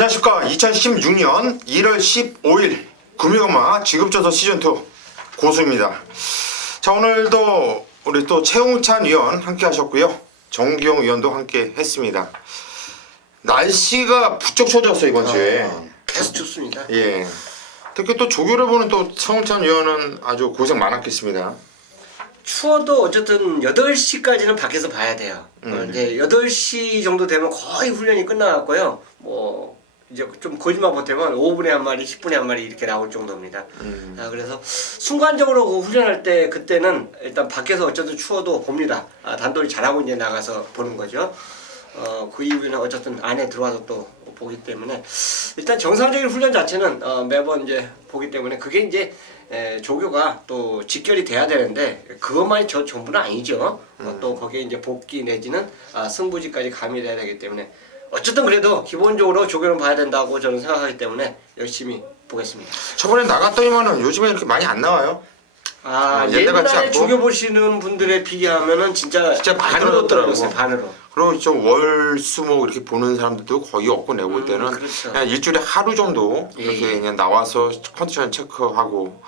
안녕하십니까. 2016년 1월 15일 금요일마 지급조서 시즌2 고수입니다. 자, 오늘도 우리 또 최홍찬 위원 함께 하셨고요. 정기용 위원도 함께 했습니다. 날씨가 부쩍 추워졌어 이번 주에. 계속 춥습니다. 예. 특히 또 조교를 보는 또 최홍찬 위원은 아주 고생 많았겠습니다. 추워도 어쨌든 8시까지는 밖에서 봐야 돼요. 이제 8시 정도 되면 거의 훈련이 끝나갔고요. 뭐 이제 좀 거짓말 못하면 5분에 한 마리, 10분에 한 마리 이렇게 나올 정도입니다. 그래서 순간적으로 그 훈련할 때 그때는 일단 밖에서 어쨌든 추워도 봅니다. 단돌이 잘하고 이제 나가서 보는 거죠. 그 이후에는 어쨌든 안에 들어와서 또 보기 때문에 일단 정상적인 훈련 자체는 매번 이제 보기 때문에 그게 이제 조교가 또 직결이 돼야 되는데 그것만이 전부는 아니죠. 또 거기에 이제 복귀 내지는 승부지까지 가미돼야 되기 때문에 어쨌든 그래도 기본적으로 조교는 봐야 된다고 저는 생각하기 때문에 열심히 보겠습니다. 저번에 나갔더니만은 요즘에 이렇게 많이 안 나와요. 옛날에 조교 보시는 분들에 비교하면은 진짜 반으로 떨어졌어요. 반으로. 그리고 좀 월수목 이렇게 보는 사람들도 거의 없고 내가 볼 때는 그렇죠. 그냥 일주일에 하루 정도 이렇게 그냥 나와서 컨디션 체크하고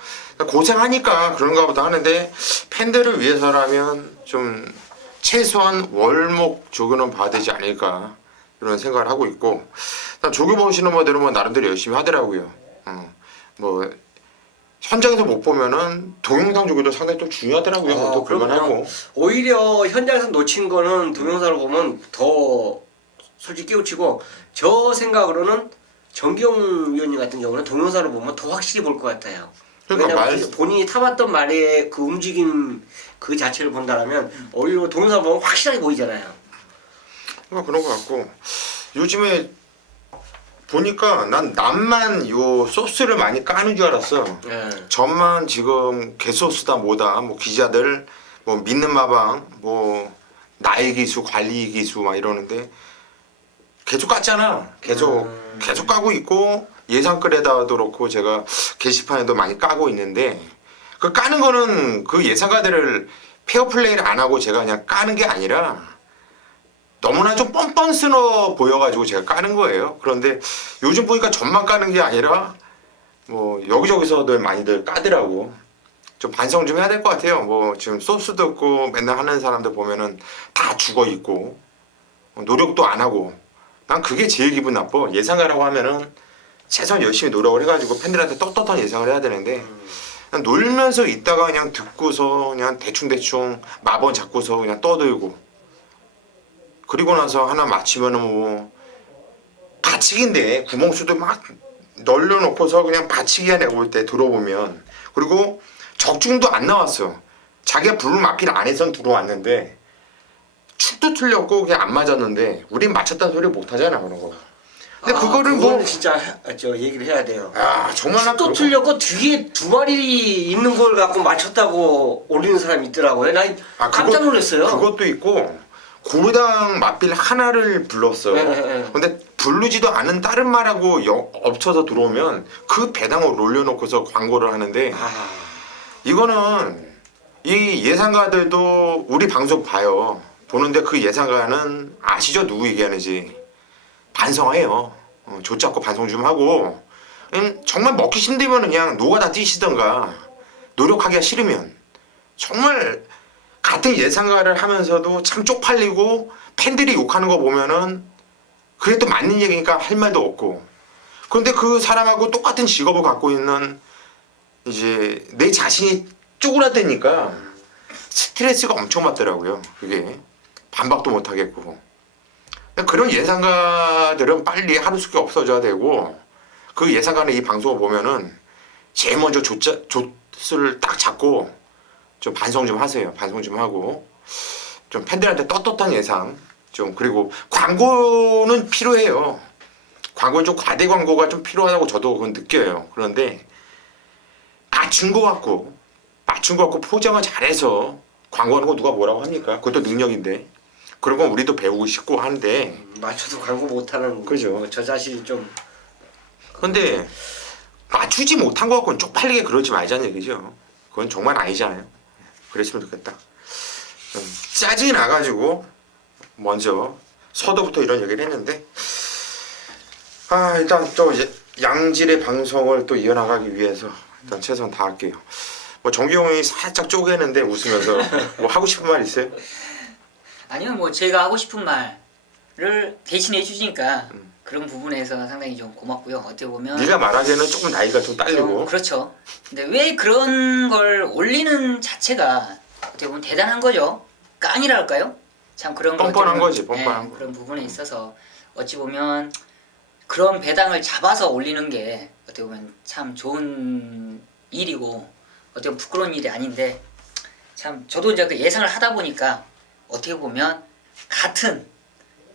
고생하니까 그런가 보다 하는데 팬들을 위해서라면 좀 최소한 월목 조교는 봐야 되지 않을까 이런 생각을 하고 있고 조교 보시는 분들은 뭐 나름대로 열심히 하더라고요. 뭐 현장에서 못 보면은 동영상 조교도 상당히 또 중요하더라고요. 또 볼만하고. 오히려 현장에서 놓친 거는 동영상을 보면 더 솔직히 깨우치고 저 생각으로는 정기용 위원님 같은 경우는 동영상을 보면 더 확실히 볼 것 같아요. 그러니까 왜냐면 본인이 타봤던 말의 그 움직임 그 자체를 본다면 오히려 동영상 보면 확실하게 보이잖아요. 그런 것 같고 요즘에 보니까 난 남만 요 소스를 많이 까는 줄 알았어. 전만 지금 개소스다 뭐다 뭐 기자들 뭐 믿는 마방 뭐 나의 기수 관리 기수 막 이러는데 계속 깠잖아. 계속 까고 있고 예상글에다도 그렇고 제가 게시판에도 많이 까고 있는데 그 까는 거는 그 예상가들을 페어플레이를 안 하고 제가 그냥 까는 게 아니라 너무나 좀 뻔뻔스러 보여가지고 제가 까는 거예요. 그런데 요즘 보니까 전만 까는 게 아니라 뭐 여기저기서들 많이들 까더라고. 좀 반성 좀 해야 될 것 같아요. 뭐 지금 소스도 없고 맨날 하는 사람들 보면은 다 죽어 있고 노력도 안 하고 난 그게 제일 기분 나빠. 예상가라고 하면은 최선 열심히 노력을 해가지고 팬들한테 떳떳한 예상을 해야 되는데 그냥 놀면서 있다가 그냥 듣고서 그냥 대충 마번 잡고서 그냥 떠들고 그리고 나서 하나 맞히면은 뭐 받치기인데 구멍수도 막 널려놓고서 그냥 받치기야 내가 볼 때 들어보면 그리고 적중도 안 나왔어. 자기가 불을 맞기를 안 해선 들어왔는데 축도 틀렸고 그냥 안 맞았는데 우린 맞췄다는 소리 못 하잖아 그런 거. 근데 그거를 뭐 진짜 저 얘기를 해야 돼요. 정말 또 틀렸고 뒤에 두 마리 있는 걸 갖고 맞췄다고 올리는 사람이 있더라고요. 난 깜짝 놀랐어요. 그것도 있고 고르당 맞빌 하나를 불렀어요. 근데 부르지도 않은 다른 말하고 엎쳐서 들어오면 그 배당을 올려놓고서 광고를 하는데 이거는 이 예상가들도 우리 방송 봐요. 보는데 그 예상가는 아시죠? 누구 얘기하는지. 반성해요. 조잡고 반성 좀 하고 정말 먹기 힘들면 그냥 노가다 뛰시던가 노력하기가 싫으면 정말 같은 예상가를 하면서도 참 쪽팔리고 팬들이 욕하는 거 보면은 그게 또 맞는 얘기니까 할 말도 없고 그런데 그 사람하고 똑같은 직업을 갖고 있는 이제 내 자신이 쪼그라드니까 스트레스가 엄청 받더라고요. 그게 반박도 못 하겠고 그런 예상가들은 빨리 하루속히 없어져야 되고 그 예상가는 이 방송을 보면은 제일 먼저 조스를 딱 잡고 좀 반성 좀 하세요. 반성 좀 하고 좀 팬들한테 떳떳한 예상 좀 그리고 광고는 필요해요. 광고는 좀 과대 광고가 좀 필요하다고 저도 그건 느껴요. 그런데 맞춘 거 같고 포장을 잘해서 광고하는 거 누가 뭐라고 합니까? 그것도 능력인데 그런 건 우리도 배우고 싶고 하는데 맞춰도 광고 못하는 그죠. 저 자신이 좀 근데 맞추지 못한 거 갖고는 쪽팔리게 그러지 말자는 얘기죠. 그건 정말 아니잖아요. 그랬으면 좋겠다. 짜증이 나가지고 먼저 서두부터 이런 얘기를 했는데 일단 또 이제 양질의 방송을 또 이어나가기 위해서 일단 최선 다할게요. 뭐 정기용이 살짝 쪼개는데 웃으면서 뭐 하고 싶은 말 있어요? 아니요, 뭐 제가 하고 싶은 말을 대신해 주시니까 그런 부분에서 상당히 좀 고맙고요. 어떻게 보면 네가 말하기에는 조금 나이가 좀 딸리고. 그렇죠. 근데 왜 그런 걸 올리는 자체가 어떻게 보면 대단한 거죠. 깐이랄까요? 참 그런 거 뻔뻔한 어쩌면, 거지, 뻔뻔한 거. 그런 부분에 있어서 어찌 보면 그런 배당을 잡아서 올리는 게 어떻게 보면 참 좋은 일이고 어떻게 보면 부끄러운 일이 아닌데 참 저도 이제 그 예상을 하다 보니까 어떻게 보면 같은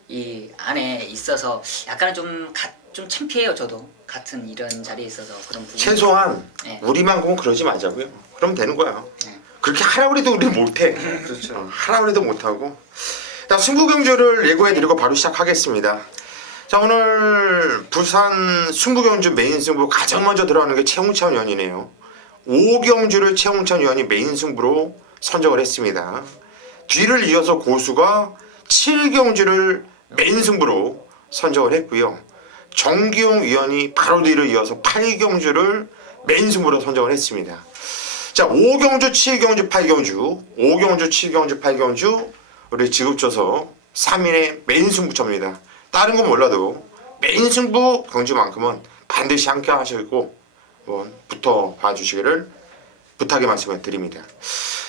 이 안에 있어서 약간은 좀 창피해요. 저도 같은 이런 자리에 있어서 그런 부분. 최소한 네. 우리만큼은 그러지 말자고요. 그럼 되는 거야. 네. 그렇게 하라고 해도 우리 못해. 그렇죠. 하라고 해도 못하고. 자, 승부 경주를 예고해드리고 바로 시작하겠습니다. 자, 오늘 부산 승부 경주 메인 승부 가장 먼저 들어가는 게 최홍찬 위원이네요. 5경주를 최홍찬 위원이 메인 승부로 선정을 했습니다. 뒤를 이어서 고수가 7경주를 메인 승부로 선정을 했고요. 정기용 위원이 바로 뒤를 이어서 8경주를 메인 승부로 선정을 했습니다. 자, 5경주, 7경주, 8경주, 5경주, 7경주, 8경주 우리 지급줘서 3인의 메인 승부처입니다. 다른 건 몰라도 메인 승부 경주만큼은 반드시 함께 하시고 붙어 봐주시기를 부탁의 말씀을 드립니다.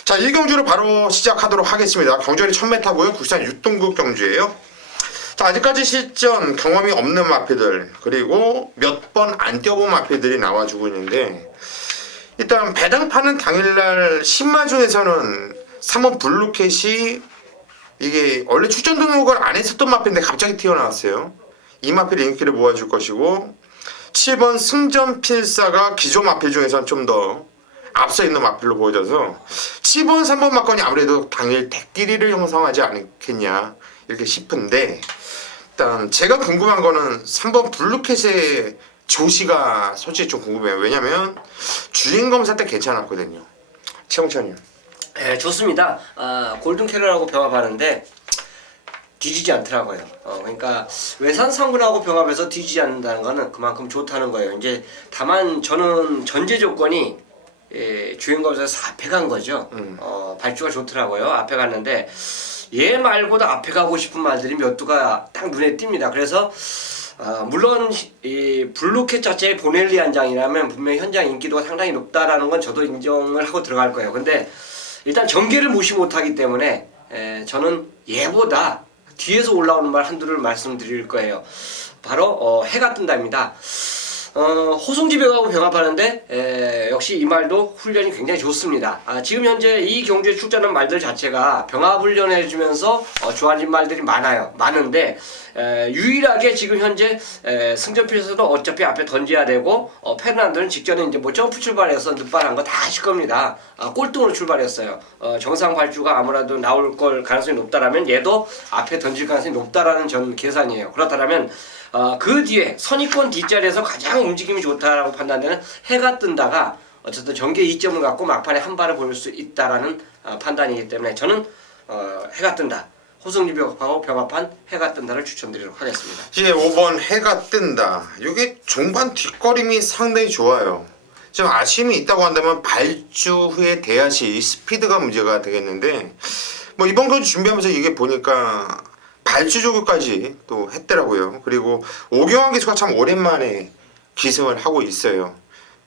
자, 1경주로 바로 시작하도록 하겠습니다. 경주는 1000m고요. 국산 6등급 경주예요. 자, 아직까지 실전 경험이 없는 마피들 그리고 몇 번 안 뛰어본 마피들이 나와주고 있는데 일단 배당 파는 당일날 신마 중에서는 3번 블루캣이 이게 원래 출전 등록을 안 했었던 마피인데 갑자기 튀어나왔어요. 이 마피를 인기를 모아줄 것이고 7번 승전 필사가 기존 마필 중에서는 좀 더 앞서 있는 마필로 보여져서 7번, 3번 막건이 아무래도 당일 대끼리를 형성하지 않겠냐 이렇게 싶은데 일단 제가 궁금한 거는 3번 블루캣의 조시가 솔직히 좀 궁금해요. 왜냐면 주행검사 때 괜찮았거든요. 최홍찬이요. 네, 좋습니다. 골든 캐럴하고 병합하는데 뒤지지 않더라고요. 그러니까 외산 상군하고 병합해서 뒤지지 않는다는 거는 그만큼 좋다는 거예요. 이제 다만 저는 전제 조건이 주행검사에서 앞에 간 거죠. 발주가 좋더라고요. 앞에 갔는데 얘 말고도 앞에 가고 싶은 말들이 몇 두가 딱 눈에 띕니다. 그래서 물론 이 블루캣 자체의 보넬리 한 장이라면 분명히 현장 인기도가 상당히 높다라는 건 저도 인정을 하고 들어갈 거예요. 근데 일단 전개를 무시 못하기 때문에 저는 얘보다 뒤에서 올라오는 말 한두를 말씀드릴 거예요. 바로 해가 뜬다입니다. 호송지 병하고 병합하는데 역시 이 말도 훈련이 굉장히 좋습니다. 지금 현재 이 경주에 출전하는 말들 자체가 병합 훈련해주면서 좋아진 말들이 많은데 유일하게 지금 현재 승전필에서도 어차피 앞에 던져야 되고 페르난도는 직전에 이제 뭐 점프 출발해서 늦발한 거 다 아실 겁니다. 꼴등으로 출발했어요. 정상 발주가 아무래도 나올 걸 가능성이 높다라면 얘도 앞에 던질 가능성이 높다라는 전 계산이에요. 그렇다면 그 뒤에 선입권 뒷자리에서 가장 움직임이 좋다라고 판단되는 해가 뜬다가 어쨌든 전개 2점을 갖고 막판에 한 발을 보일 수 있다라는 판단이기 때문에 저는 해가 뜬다. 호승리병하고 병합한 해가 뜬다를 추천드리도록 하겠습니다. 이제 5번 해가 뜬다. 이게 종반 뒷걸음이 상당히 좋아요. 좀 아쉬움이 있다고 한다면 발주 후에 대하시 스피드가 문제가 되겠는데 뭐 이번 경주 준비하면서 이게 보니까 발주 조교까지 또 했더라고요. 그리고 오경환 기수가 참 오랜만에 기승을 하고 있어요.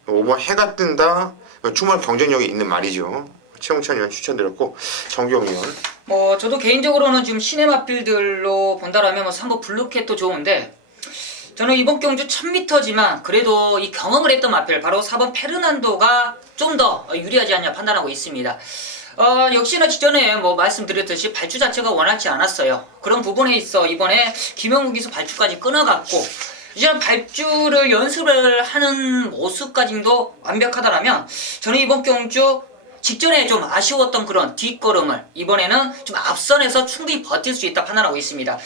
5번 해가 뜬다. 충분히 경쟁력이 있는 말이죠. 최홍찬 의원 추천드렸고 정기용 의원. 뭐 저도 개인적으로는 지금 시네마필들로 본다라면 뭐 3번 블루캣도 좋은데 저는 이번 경주 1000m지만 그래도 이 경험을 했던 마필 바로 4번 페르난도가 좀 더 유리하지 않냐 판단하고 있습니다. 역시나 직전에 뭐 말씀드렸듯이 발주 자체가 원활치 않았어요. 그런 부분에 있어 이번에 김영국 기수 발주까지 끊어갔고 이제는 발주를 연습을 하는 모습까지도 완벽하다라면 저는 이번 경주 직전에 좀 아쉬웠던 그런 뒷걸음을 이번에는 좀 앞선에서 충분히 버틸 수 있다 판단하고 있습니다.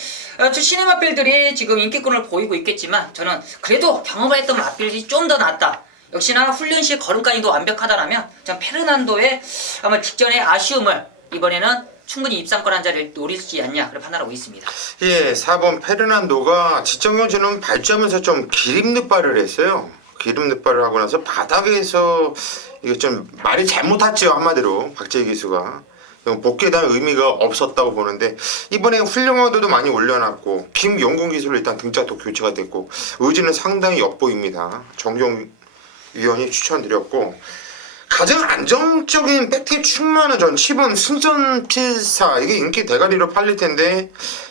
저 시네마필들이 지금 인기권을 보이고 있겠지만 저는 그래도 경험을 했던 마필이 좀 더 낫다. 역시나 훈련 시 걸음까지도 완벽하다라면 전 페르난도의 아마 직전의 아쉬움을 이번에는 충분히 입상권 한 자리를 노리지 않냐 그렇게 판단하고 있습니다. 예, 4번 페르난도가 지정경주는 발주하면서 좀 기립늑발을 했어요. 기립늑발을 하고 나서 바닥에서 이게 좀 말이 잘못 탔죠, 한마디로 박재희 기수가. 복귀에 대한 의미가 없었다고 보는데 이번에 훌륭하도도 많이 올려놨고 김용gun 기수로 일단 등짝도 교체가 됐고 의지는 상당히 엿보입니다. 정경 위원이 추천드렸고 가장 안정적인 백티 충만은 전 10원 승전필사 이게 인기 대가리로 팔릴 텐데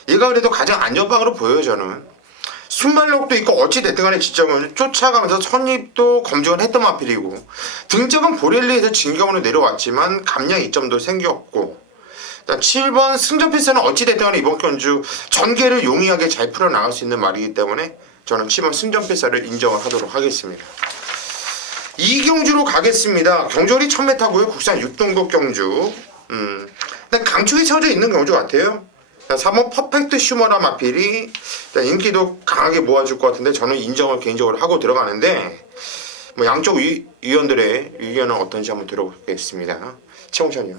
얘가 그래도 가장 안전빵으로 보여요. 저는 순발력도 있고 어찌 됐든 간에 지점을 쫓아가면서 선입도 검증을 했던 마필이고 등짝은 보렐리에서 진경으로 내려왔지만 감량 이점도 생겼고 7번 승전필사는 어찌 됐든 간에 이번 경주 전개를 용이하게 잘 풀어나갈 수 있는 말이기 때문에 저는 7번 승전필사를 인정을 하도록 하겠습니다. 이 경주로 가겠습니다. 경주월이 1000m고요. 국산 6등급 경주. 일단 강축이 쳐져 있는 경주 같아요. 3번 퍼펙트 슈머나 마필이 인기도 강하게 모아줄 것 같은데 저는 인정을 개인적으로 하고 들어가는데 뭐 양쪽 위원들의 의견은 어떤지 한번 들어보겠습니다. 최홍찬 의원.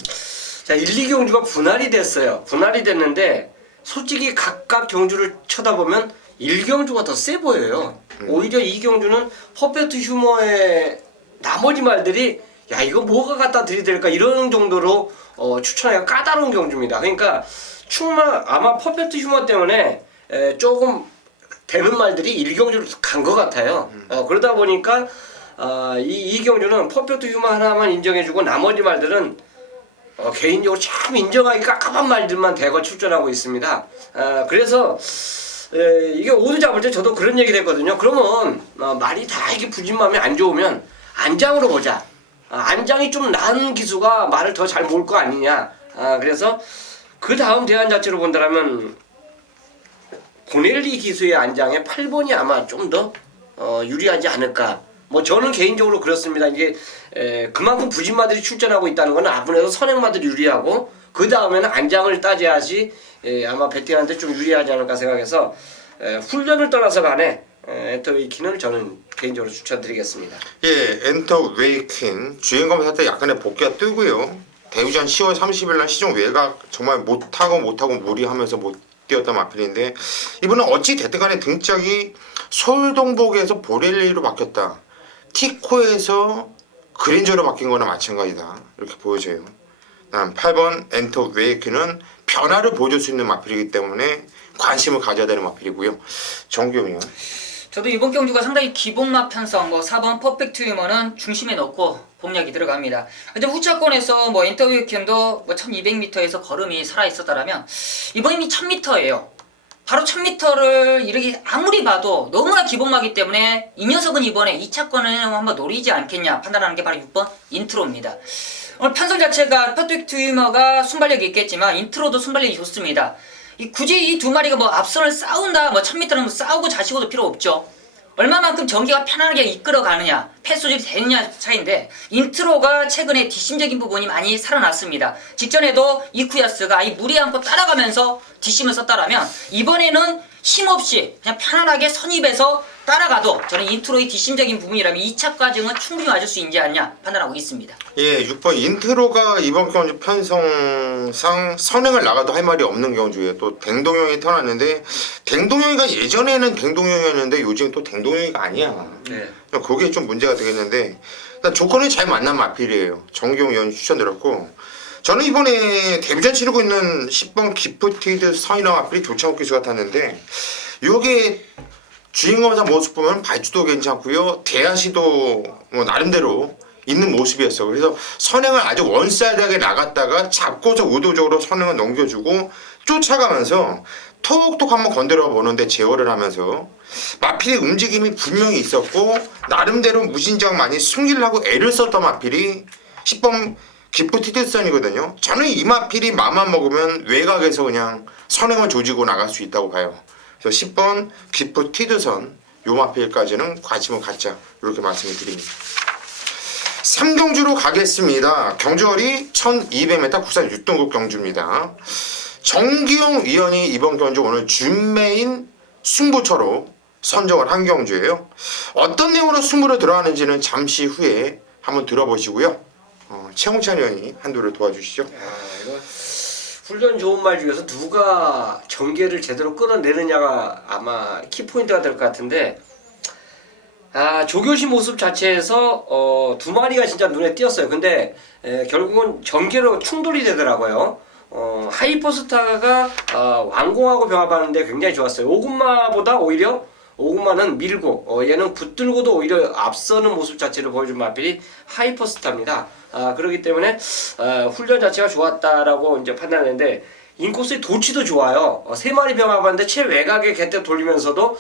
자, 1, 2경주가 분할이 됐어요. 분할이 됐는데 솔직히 각각 경주를 쳐다보면 1경주가 더 세 보여요. 오히려 2경주는 퍼펙트 휴머의 나머지 말들이 야 이거 뭐가 갖다 들이댈까 이런 정도로 추천하기가 까다로운 경주입니다. 그러니까 아마 퍼펙트 휴머 때문에 조금 되는 말들이 1경주로 간 것 같아요. 그러다 보니까 이 경주는 퍼펙트 휴머 하나만 인정해주고 나머지 말들은 개인적으로 참 인정하기 깝깝한 말들만 대거 출전하고 있습니다. 그래서 이게 오드 잡을 때 저도 그런 얘기를 했거든요. 그러면 말이 다 이게 부진맘이 안 좋으면 안장으로 보자. 안장이 좀 나은 기수가 말을 더 잘 모을 거 아니냐. 그래서 그 다음 대안 자체로 본다면 보넬리 기수의 안장에 8번이 아마 좀 더 유리하지 않을까. 뭐 저는 개인적으로 그렇습니다. 이게 그만큼 부진마들이 출전하고 있다는 건 아무래도 선행마들이 유리하고 그 다음에는 안장을 따져야지 아마 베테랑한테 좀 유리하지 않을까 생각해서 훈련을 떠나서 간에 엔터 웨이킨을 저는 개인적으로 추천드리겠습니다. 예, 엔터 웨이킨 주행검사 때 약간의 복귀가 뜨고요. 데뷔전 10월 30일 날 시종 외곽 정말 못하고 무리하면서 못 뛰었던 마필인데 이번엔 어찌 됐든 간에 등짝이 서울동복에서 보렐리로 바뀌었다. 티코에서 그랜저로 바뀐 거나 마찬가지다. 이렇게 보여져요. 8번 엔터 웨이킨은 변화를 보여줄 수 있는 마필이기 때문에 관심을 가져야 되는 마필이고요. 정규형이요. 저도 이번 경주가 상당히 기복마 편성 4번 퍼펙트 휴머는 중심에 넣고 공략이 들어갑니다. 이제 후차권에서 인터뷰 캔도 1200m에서 걸음이 살아있었다라면 이번이 1000m예요. 바로 1000m를 이렇게 아무리 봐도 너무나 기복마기 때문에 이 녀석은 이번에 2차권을 한번 노리지 않겠냐 판단하는 게 바로 6번 인트로입니다. 오늘 편성 자체가 퍼펙트 휴머가 순발력이 있겠지만 인트로도 순발력이 좋습니다. 굳이 이 두 마리가 앞선을 싸운다 1000m는 싸우고 자시고도 필요 없죠. 얼마만큼 전기가 편안하게 이끌어 가느냐 패스 조절이 되느냐 차이인데 인트로가 최근에 뒷심적인 부분이 많이 살아났습니다. 직전에도 이쿠야스가 이 무리 않고 따라가면서 뒷심을 썼다라면 이번에는 힘없이 그냥 편안하게 선입에서 따라가도 저는 인트로의 뒷심적인 부분이라면 2차 과정은 충분히 맞을 수 있지 않냐 판단하고 있습니다. 예, 6번 인트로가 이번 경주 편성상 선행을 나가도 할 말이 없는 경주예요. 또 댕동형이 태어났는데 댕동형이가 예전에는 댕동형이었는데 요즘 또 댕동형이가 아니야. 네. 그게 좀 문제가 되겠는데 일단 조건이 잘 맞는 마필이에요. 정기용 의원 추천드렸고 저는 이번에 데뷔전 치르고 있는 10번 기프티드 서인화 마필이 조창욱 기수가 탔는데 이게 주인공사 모습 보면 발주도 괜찮고요. 대하시도 나름대로 있는 모습이었어. 그래서 선행을 아주 원사이드하게 나갔다가 잡고서 의도적으로 선행을 넘겨주고 쫓아가면서 톡톡 한번 건드려 보는데 제어를 하면서 마필의 움직임이 분명히 있었고 나름대로 무진장 많이 승리를 하고 애를 썼던 마필이 10번 기프티드선이거든요. 저는 이 마필이 맘만 먹으면 외곽에서 그냥 선행을 조지고 나갈 수 있다고 봐요. 그래서 10번 기프티드선 요 마필까지는 관심을 갖자 이렇게 말씀을 드립니다. 3경주로 가겠습니다. 경주월이 1200m 국산 6등급 경주입니다. 정기용 위원이 이번 경주 오늘 준메인 승부처로 선정을 한 경주예요. 어떤 내용으로 승부를 들어가는지는 잠시 후에 한번 들어보시고요. 최홍찬 의원이 한두를 도와주시죠. 이거 훈련 좋은 말 중에서 누가 전개를 제대로 끌어내느냐가 아마 키포인트가 될 것 같은데, 조교시 모습 자체에서 두 마리가 진짜 눈에 띄었어요. 근데 결국은 전개로 충돌이 되더라고요. 하이퍼스타가 완공하고 병합하는데 굉장히 좋았어요. 오군마보다 오히려 오군마는 밀고 얘는 붙들고도 오히려 앞서는 모습 자체를 보여준 마필이 하이퍼스타입니다. 그렇기 때문에 훈련 자체가 좋았다라고 이제 판단했는데, 인코스의 도치도 좋아요. 세 마리 병합하는데 최외곽에 개떼 돌리면서도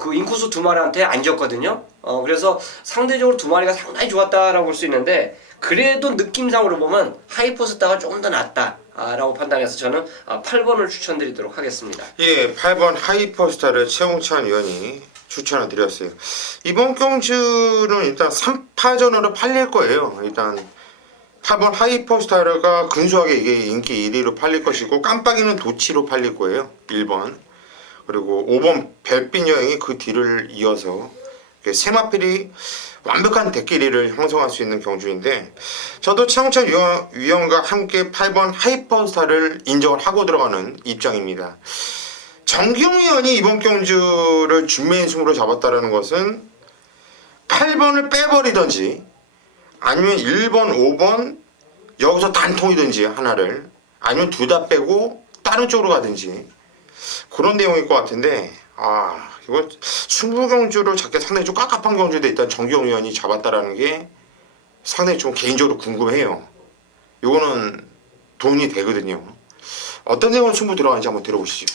그 인코스 두 마리한테 안 졌거든요. 그래서 상대적으로 두 마리가 상당히 좋았다라고 볼 수 있는데, 그래도 느낌상으로 보면 하이퍼스타가 조금 더 낫다 라고 판단해서 저는 8번을 추천드리도록 하겠습니다. 예, 8번 하이퍼스타를 최홍찬 위원이 추천을 드렸어요. 이번 경주는 일단 3파전으로 팔릴 거예요. 일단 8번 하이퍼스타가 근소하게 이게 인기 1위로 팔릴 것이고, 깜빡이는 도치로 팔릴 거예요. 1번. 그리고 5번 별빛 여행이 그 뒤를 이어서 세마필이 완벽한 대끼리를 형성할 수 있는 경주인데, 저도 최홍찬 위원과 함께 8번 하이퍼스타를 인정을 하고 들어가는 입장입니다. 정기용 위원이 이번 경주를 준메인 승부로 잡았다는 것은 8번을 빼버리든지 아니면 1번, 5번 여기서 단통이든지 하나를, 아니면 둘 다 빼고 다른 쪽으로 가든지 그런 내용일 것 같은데, 이거 승부 경주를 잡기 상당히 좀 깝깝한 경주인데 일단 정기용 위원이 잡았다라는 게 상당히 좀 개인적으로 궁금해요. 이거는 돈이 되거든요. 어떤 내용으로 승부 들어가는지 한번 들어보시죠.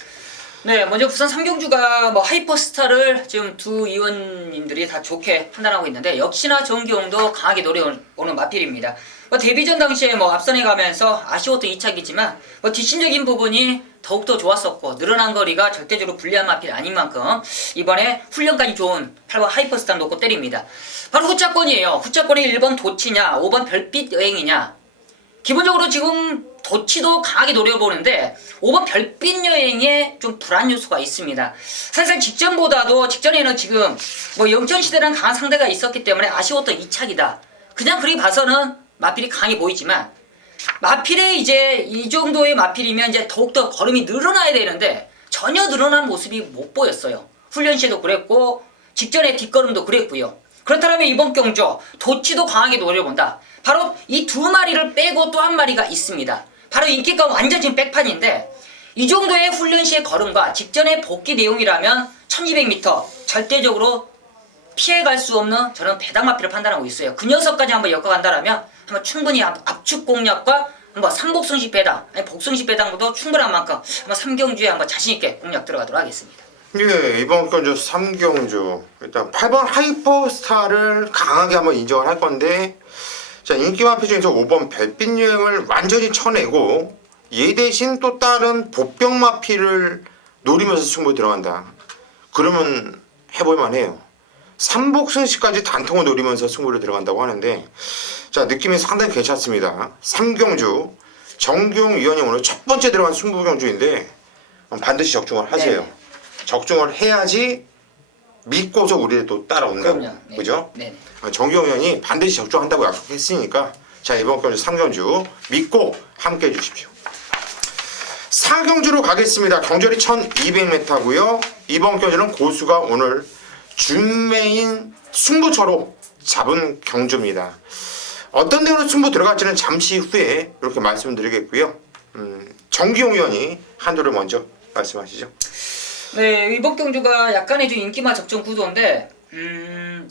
네, 먼저 부산 3경주가 뭐 하이퍼스타를 지금 두 위원님들이 다 좋게 판단하고 있는데, 역시나 정기용도 강하게 노려오는 마필입니다. 데뷔전 당시에 앞선에 가면서 아쉬웠던 2차기지만 뒷심적인 부분이 더욱더 좋았었고, 늘어난 거리가 절대적으로 불리한 마필이 아닌 만큼 이번에 훈련까지 좋은 8번 하이퍼스타 놓고 때립니다. 바로 후차권이에요. 후차권이 1번 도치냐 5번 별빛 여행이냐. 기본적으로 지금 도치도 강하게 노려보는데 5번 별빛 여행에 좀 불안 요소가 있습니다. 사실상 직전에는 지금 영천시대라는 강한 상대가 있었기 때문에 아쉬웠던 2차기다. 그냥 그렇게 봐서는 마필이 강하게 보이지만, 마필의 이제 이 정도의 마필이면 이제 더욱더 걸음이 늘어나야 되는데 전혀 늘어난 모습이 못 보였어요. 훈련 시에도 그랬고 직전에 뒷걸음도 그랬고요. 그렇다면 이번 경주 도치도 강하게 노려본다. 바로 이 두 마리를 빼고 또 한 마리가 있습니다. 바로 인기가 완전 지금 백판인데, 이 정도의 훈련 시의 걸음과 직전의 복귀 내용이라면 1200m 절대적으로 피해갈 수 없는 저는 배당 마필을 판단하고 있어요. 그 녀석까지 한번 엮어간다라면 한번 충분히 압축 공략과 한번 삼복승식 배당, 아니 복승식 배당도 충분한 만큼 한번 3경주에 한번 자신있게 공략 들어가도록 하겠습니다. 예, 이번 경주 3경주 일단 8번 하이퍼스타를 강하게 한번 인정을 할 건데, 자, 인기 마필 중에서 5번 별빛 여행을 완전히 쳐내고 얘 대신 또 다른 복병 마필을 노리면서 승부에 들어간다. 그러면 해볼만 해요. 삼복승식까지 단통을 노리면서 승부를 들어간다고 하는데, 자, 느낌이 상당히 괜찮습니다. 3경주 정기용 위원이 오늘 첫 번째 들어간 승부 경주인데 반드시 적중을 하세요. 네. 적중을 해야지 믿고서 우리를 또 따라온다고. 그럼요. 네. 그죠? 네. 정기용 위원이 반드시 적중한다고 약속했으니까, 자, 이번 경주 3경주 믿고 함께 해주십시오. 4경주로 가겠습니다. 경절이 1200m고요. 이번 경주는 고수가 오늘 준메인 승부처로 잡은 경주입니다. 어떤 내용으로 승부 들어갈지는 잠시 후에 이렇게 말씀드리겠고요. 정기용 위원이 한도를 먼저 말씀하시죠. 네, 이번 경주가 약간의 좀 인기마 적정 구도인데,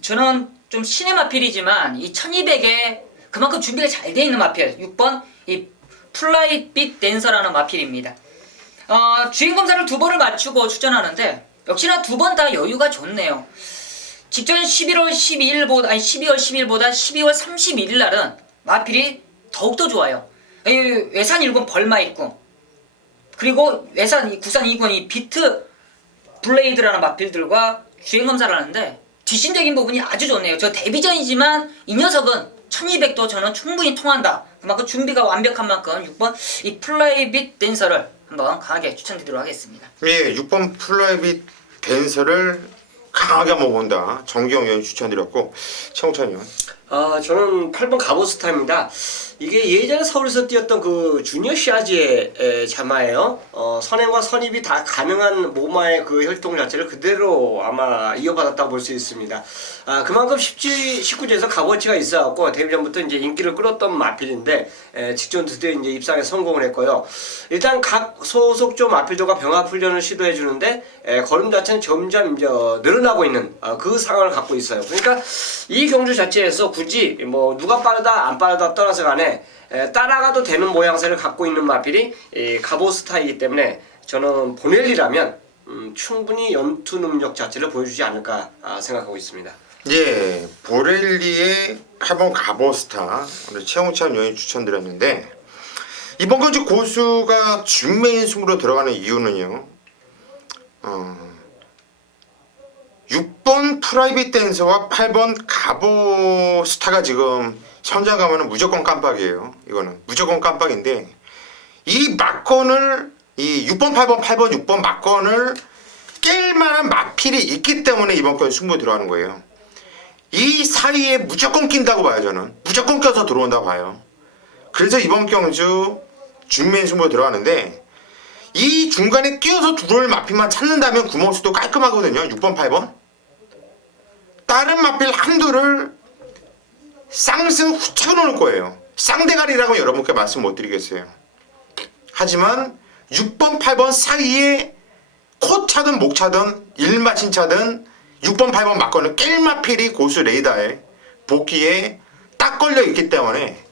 저는 좀 신의 마필이지만 이 1200에 그만큼 준비가 잘 돼 있는 마필 6번 이 플라이빛 댄서라는 마필입니다. 주행 검사를 2번을 맞추고 추천하는데 역시나 2번 다 여유가 좋네요. 직전 12월 12일 12월 31일 날은 마필이 더욱더 좋아요. 외산 1군 벌마 있고, 그리고 외산 구산 2군 이 비트 블레이드라는 마필들과 주행 검사를 하는데 뒷심적인 부분이 아주 좋네요. 저 데뷔전이지만 이 녀석은 1200도 저는 충분히 통한다. 그만큼 준비가 완벽한 만큼 6번 이 플라이빗 댄서를 한번 강하게 추천드리도록 하겠습니다. 예, 6번 플라이빗 댄서를 강하게 한번 본다. 정기영 위원이 추천드렸고, 최홍찬 위원. 저는 8번 가보스타입니다. 이게 예전에 서울에서 뛰었던 그 주니어 시아지의 자마예요. 선행과 선입이 다 가능한 모마의 그 혈통 자체를 그대로 아마 이어받았다고 볼 수 있습니다. 그만큼 19주에서 값어치가 있어갖고 데뷔 전부터 이제 인기를 끌었던 마필인데 직전 드디어 이제 입상에 성공을 했고요. 일단 각 소속조 마필들과 병합 훈련을 시도해 주는데 걸음 자체는 점점 이제 늘어나고 있는 그 상황을 갖고 있어요. 그러니까 이 경주 자체에서 굳이 뭐 누가 빠르다 안 빠르다 떠나서 간에 따라가도 되는 모양새를 갖고 있는 마필이 가보스타이기 때문에 저는 보넬리라면 충분히 연투 능력 자체를 보여주지 않을까 생각하고 있습니다. 예, 보렐리의 8번 가보스타 우리 최홍찬 위원이 추천드렸는데 이번 경주 고수가 준메인 승부로 들어가는 이유는요. 6번 프라이빗 댄서와 8번 가보스타가 지금 현장 가면은 무조건 깜빡이에요. 이거는 무조건 깜빡인데 이 막건을 이 6번, 8번, 6번 막건을 깰 만한 마필이 있기 때문에 이번 건 승부 들어가는 거예요. 이 사이에 무조건 낀다고 봐요. 저는 무조건 껴서 들어온다고 봐요. 그래서 이번 경주 준메인 승부 들어가는데 이 중간에 끼어서 들어올 마필만 찾는다면 구멍수도 깔끔하거든요. 6번, 8번 다른 마필 한두를 쌍승 후쳐 놓을 거예요. 쌍대가리라고 여러분께 말씀 못 드리겠어요. 하지만 6번, 8번 사이에 코 차든 목 차든 일마친 차든 6번, 8번 막건을 깰 마필이 고수 레이더에 복귀에 딱 걸려 있기 때문에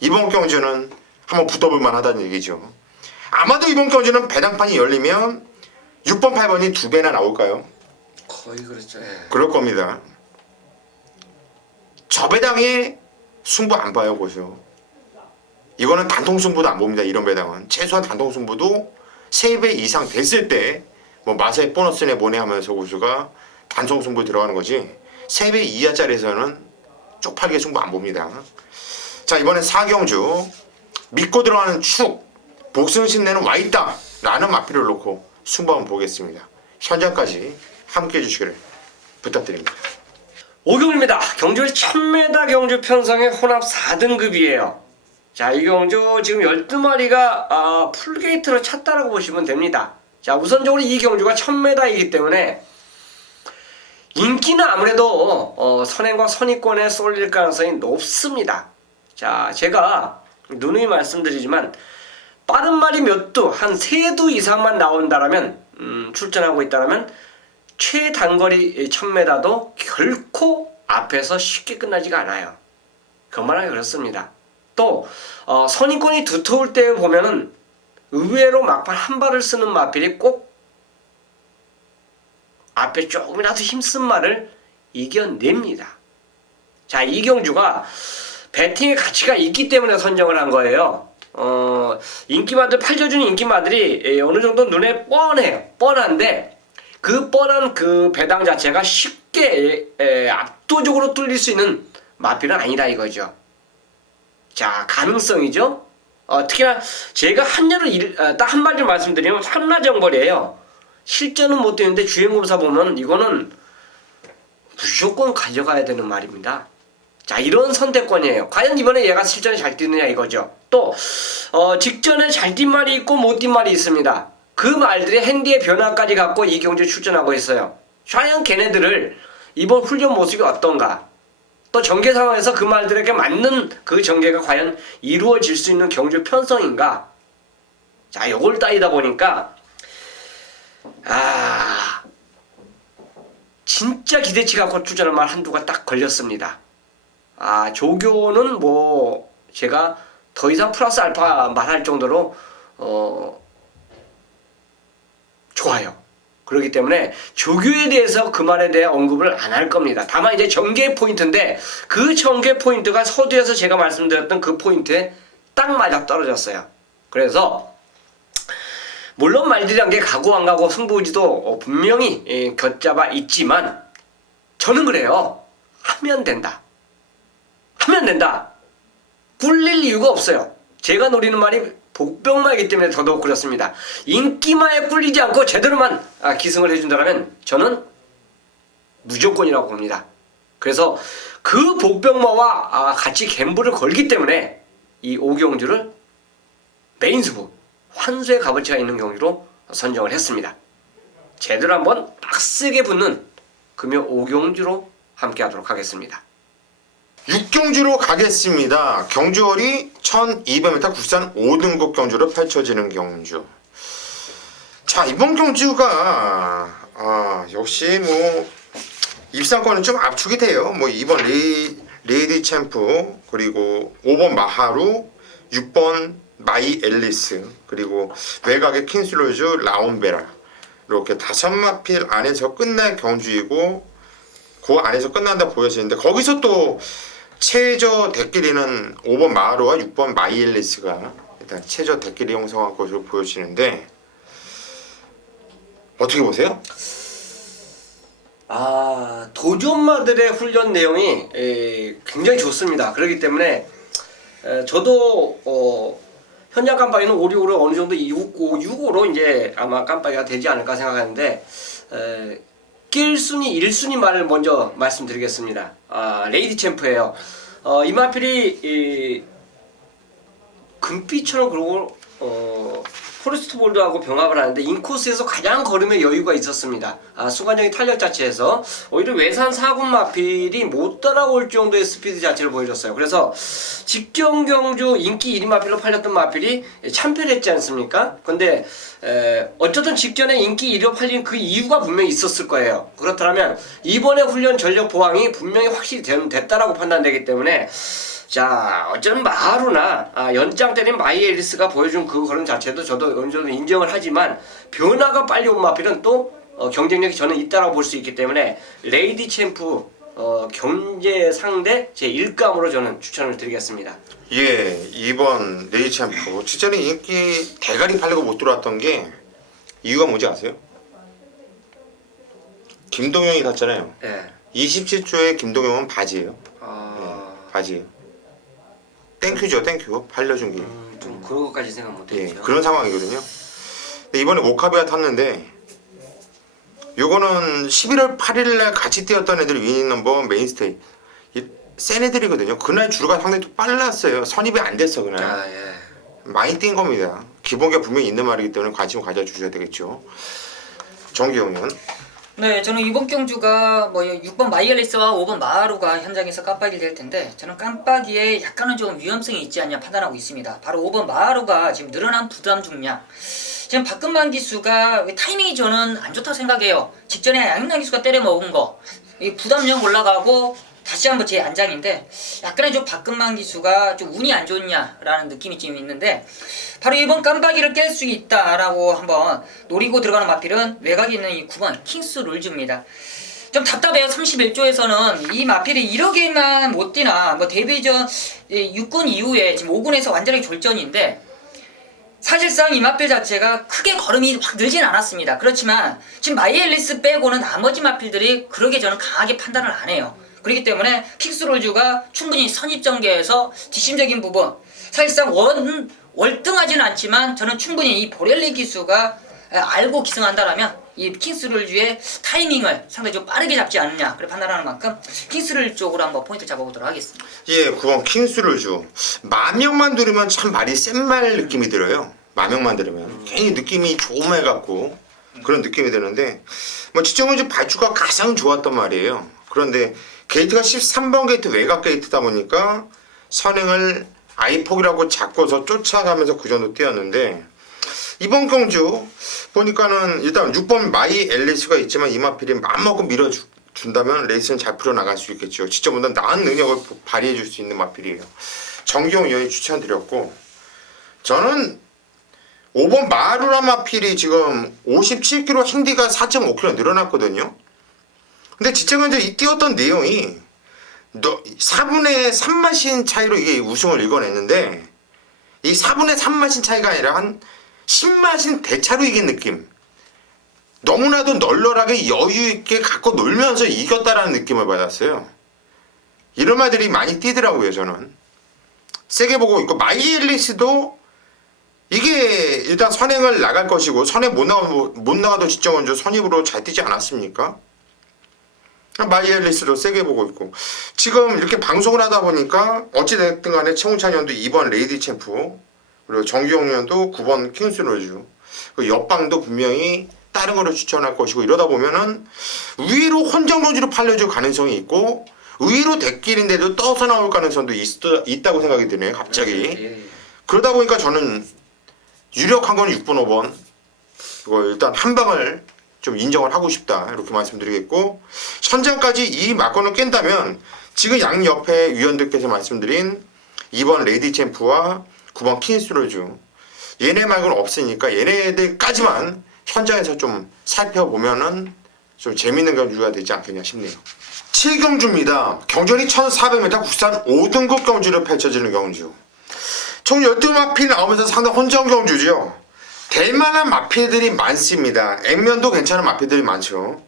이번 경주는 한번 붙어볼 만하다는 얘기죠. 아마도 이번 경주는 배당판이 열리면 6번, 8번이 2배나 나올까요? 거의 그렇죠. 그럴 겁니다. 저 배당에 승부 안 봐요, 고수. 이거는 단통승부도 안 봅니다. 이런 배당은 최소한 단통승부도 3배 이상 됐을 때 뭐 마사의 보너스네 뭐네 하면서 고수가 단통승부 들어가는 거지 3배 이하짜리에서는 쪽팔리게 승부 안 봅니다. 자, 이번엔 4경주 믿고 들어가는 축 복승신 내는 와있다 라는 마필을 놓고 승부 한번 보겠습니다. 현장까지 함께 해주시기를 부탁드립니다. 5경주입니다. 경주의 1000m 경주 편성의 혼합 4등급이에요. 자, 이 경주 지금 12마리가 풀게이트를 찼다라고 보시면 됩니다. 자, 우선적으로 이 경주가 1000m이기 때문에 인기는 아무래도 선행과 선입권에 쏠릴 가능성이 높습니다. 자, 제가 누누이 말씀드리지만 빠른 말이 몇 두, 한 3두 이상만 나온다라면 출전하고 있다라면 최단거리 1000m도 결코 앞에서 쉽게 끝나지가 않아요. 그만하게 그렇습니다. 또 선입권이 두터울 때 보면은 의외로 막판 한 발을 쓰는 마필이 꼭 앞에 조금이라도 힘쓴 말을 이겨냅니다. 자, 이 경주가 배팅의 가치가 있기 때문에 선정을 한 거예요. 인기마들, 팔려주는 인기마들이 어느 정도 눈에 뻔해요. 뻔한데 그 뻔한 그 배당 자체가 쉽게 압도적으로 뚫릴 수 있는 마필은 아니다 이거죠. 자, 가능성이죠. 특히나 제가 딱 한 마디를 말씀드리면 삼라정벌이에요. 실전은 못 되는데 주행검사 보면 이거는 무조건 가져가야 되는 말입니다. 자, 이런 선택권이에요. 과연 이번에 얘가 실전에 잘 뛰느냐 이거죠. 또 직전에 잘 뛴 말이 있고 못 뛴 말이 있습니다. 그 말들의 핸디의 변화까지 갖고 이 경주에 출전하고 있어요. 과연 걔네들을 이번 훈련 모습이 어떤가? 또 전개 상황에서 그 말들에게 맞는 그 전개가 과연 이루어질 수 있는 경주 편성인가? 자, 요걸 따지다 보니까 진짜 기대치 갖고 출전할 말 한두가 딱 걸렸습니다. 조교는 뭐 제가 더 이상 플러스 알파 말할 정도로 좋아요. 그렇기 때문에 조교에 대해서 그 말에 대해 언급을 안 할 겁니다. 다만 이제 전개 포인트인데 그 전개 포인트가 서두에서 제가 말씀드렸던 그 포인트에 딱 맞아 떨어졌어요. 그래서 물론 말들이란 게 가고 안 가고 승부지도 분명히 곁잡아 있지만 저는 그래요. 하면 된다. 하면 된다. 꿀릴 이유가 없어요. 제가 노리는 말이 복병마이기 때문에 더더욱 그렇습니다. 인기마에 꿀리지 않고 제대로만 기승을 해준다면 저는 무조건이라고 봅니다. 그래서 그 복병마와 같이 갬블을 걸기 때문에 이 오경주를 메인 수부 환수의 값어치가 있는 경주로 선정을 했습니다. 제대로 한번 빡세게 붙는 금요 오경주로 함께 하도록 하겠습니다. 6경주로 가겠습니다. 경주월이 1200m 국산 5등급 경주로 펼쳐지는 경주. 자, 이번 경주가 역시 뭐 입상권은 좀 압축이 돼요. 뭐 2번 레이디 챔프, 그리고 5번 마하루, 6번 마이 앨리스, 그리고 외곽의 킹스로즈, 라온베라, 이렇게 5마필 안에서 끝날 경주이고 그 안에서 끝난다 보여지는데, 거기서 또 최저 대끼리는 5번 마하루와 6번 마이 앨리스가 일단 최저 대끼리 형성한 것으로 보여지는데, 어떻게 보세요? 도전마들의 훈련 내용이 굉장히 좋습니다. 그렇기 때문에 저도 현장 깜빡이는 5, 6으로 어느 정도 6으로 이제 아마 깜빡이가 되지 않을까 생각하는데, 낄 순위 1순위 말을 먼저 말씀드리겠습니다. 레이디 챔프예요. 이 마필이 금빛처럼, 그리고 포레스트 볼드하고 병합을 하는데 인코스에서 가장 걸음에 여유가 있었습니다. 순간적인 탄력 자체에서 오히려 외산 4군 마필이 못 따라올 정도의 스피드 자체를 보여줬어요. 그래서 직전 경주 인기 1위 마필로 팔렸던 마필이 참패했지 않습니까? 근데 어쨌든 직전에 인기 1위로 팔린 그 이유가 분명히 있었을 거예요. 그렇다면 이번에 훈련 전력 보강이 분명히 확실히 됐다라고 판단되기 때문에, 자, 어쩌면 마하루나 연장 때린 마이 앨리스가 보여준 그 걸음 자체도 저도 어느 정도 인정을 하지만, 변화가 빨리 온 마필은 또 경쟁력이 저는 있다라고 볼 수 있기 때문에 레이디 챔프 경제 상대 제 1감으로 저는 추천을 드리겠습니다. 예, 2번 레이디 챔프. 직전에 인기 대가리 팔리고 못 들어왔던 게 이유가 뭔지 아세요? 김동영이 탔잖아요. 예. 27조에 김동영은 바지예요. 바지예요. 땡큐죠, 땡큐. 팔려준 게. 좀 그런 것까지 생각 못 예, 했죠. 그런 상황이거든요. 근데 이번에 모카베가 탔는데, 요거는 11월 8일날 같이 뛰었던 애들이 위닝 넘버 메인스테이. 센 애들이거든요. 그날 주루가 상당히 또 빨랐어요. 선입이 안 됐어, 그날. 예. 많이 뛴 겁니다. 기본기가 분명히 있는 말이기 때문에 관심 가져주셔야 되겠죠. 정기용은? 네, 저는 이번 경주가 뭐 6번 마이엘리스와 5번 마하루가 현장에서 깜빡이를 될 텐데, 저는 깜빡이에 약간은 좀 위험성이 있지 않냐 판단하고 있습니다. 바로 5번 마하루가 지금 늘어난 부담 중량. 지금 박근만 기수가 타이밍이 저는 안 좋다고 생각해요. 직전에 양윤남 기수가 때려 먹은 거, 이 부담량 올라가고 다시 한번 제 안장인데, 약간의 좀 박근만 기수가 좀 운이 안 좋냐라는 느낌이 좀 있는데, 바로 이번 깜빡이를 깰 수 있다라고 한번 노리고 들어가는 마필은 외곽에 있는 이 9번 킹스 룰즈입니다. 좀 답답해요. 31조에서는 이 마필이 이렇게만 못 뛰나, 뭐 데뷔전 6군 이후에 지금 5군에서 완전히 졸전인데, 사실상 이 마필 자체가 크게 걸음이 확 늘진 않았습니다. 그렇지만 지금 마이 앨리스 빼고는 나머지 마필들이 그러게 저는 강하게 판단을 안 해요. 그렇기 때문에 킹스롤즈가 충분히 선입전개에서 뒷심적인 부분, 사실상 월등하지는 않지만 저는 충분히 이 보렐리 기수가 알고 기승한다라면 이 킹스롤즈의 타이밍을 상당히 좀 빠르게 잡지 않느냐, 그래 판단하는 만큼 킹스롤즈 쪽으로 한번 포인트 잡아보도록 하겠습니다. 예, 9번 킹스롤즈. 마명만 들으면 참 말이 센 말 느낌이 들어요. 마명만 들으면 괜히 느낌이 조매갖고 그런 느낌이 드는데, 뭐 지정은 발주가 가장 좋았단 말이에요. 그런데 게이트가 13번 게이트 외곽 게이트다 보니까 선행을 아이폭이라고 잡고서 쫓아가면서 그 정도 뛰었는데, 이번 경주 보니까는 일단 6번 마이 앨리스가 있지만 이마필이 맘먹고 밀어준다면 레이스는 잘 풀어나갈 수 있겠죠. 진짜보다 나은 능력을 발휘해줄 수 있는 마필이에요. 정기용 위원이 추천드렸고, 저는 5번 마루라 마필이 지금 57kg, 핸디가 4.5kg 늘어났거든요. 근데 진짜 이제 이 뛰었던 내용이 4분의 3마신 차이로 이게 우승을 이겨냈는데, 이 4분의 3마신 차이가 아니라 한 10마신 대차로 이긴 느낌. 너무나도 널널하게 여유있게 갖고 놀면서 이겼다라는 느낌을 받았어요. 이런 말들이 많이 뛰더라고요. 저는 세게 보고 있고, 마이 앨리스도 이게 일단 선행을 나갈 것이고, 선행 못 나가도 직정원주 선입으로 잘 뛰지 않았습니까? 마이엘리스도 세게 보고 있고 지금 이렇게 방송을 하다 보니까 어찌됐든 간에 최홍찬 위원도 2번 레이디 챔프 그리고 정규영 위원도 9번 킹스로즈 그 옆방도 분명히 다른 거를 추천할 것이고 이러다 보면은 의외로 혼정거지로 팔려줄 가능성이 있고 의외로 대길인데도 떠서 나올 가능성도 있다고 생각이 드네요 갑자기. 그러다 보니까 저는 유력한 건 6번 5번 이거 일단 한 방을 좀 인정을 하고 싶다 이렇게 말씀드리겠고 선장까지 이 막건을 깬다면 지금 양옆에 위원들께서 말씀드린 2번 레이디 챔프와 9번 킹스로즈 얘네 말고는 없으니까 얘네들까지만 현장에서 좀 살펴보면은 좀 재밌는 경주가 되지 않겠냐 싶네요. 7경주입니다. 경전이 1400m 국산 5등급 경주로 펼쳐지는 경주. 총 12마필 나오면서 상당히 혼전 경주죠. 될만한 마필들이 많습니다. 액면도 괜찮은 마필들이 많죠.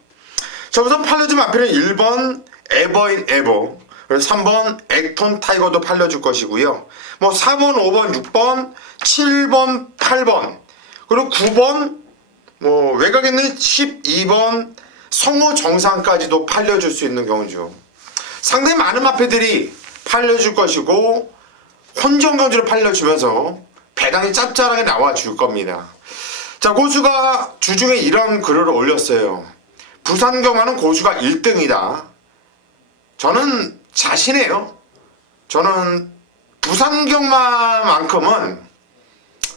자, 우선 팔려준 마필은 1번 에버인 에버, 그리고 3번 액톤 타이거도 팔려줄 것이고요. 뭐 4번, 5번, 6번, 7번, 8번, 그리고 9번, 뭐 외곽에 있는 12번 성호 정상까지도 팔려줄 수 있는 경우죠. 상당히 많은 마필들이 팔려줄 것이고 혼전 경주를 팔려주면서 배당이 짭짤하게 나와줄 겁니다. 자, 고수가 주중에 이런 글을 올렸어요. 부산경마는 고수가 1등이다. 저는 자신해요. 저는 부산경마만큼은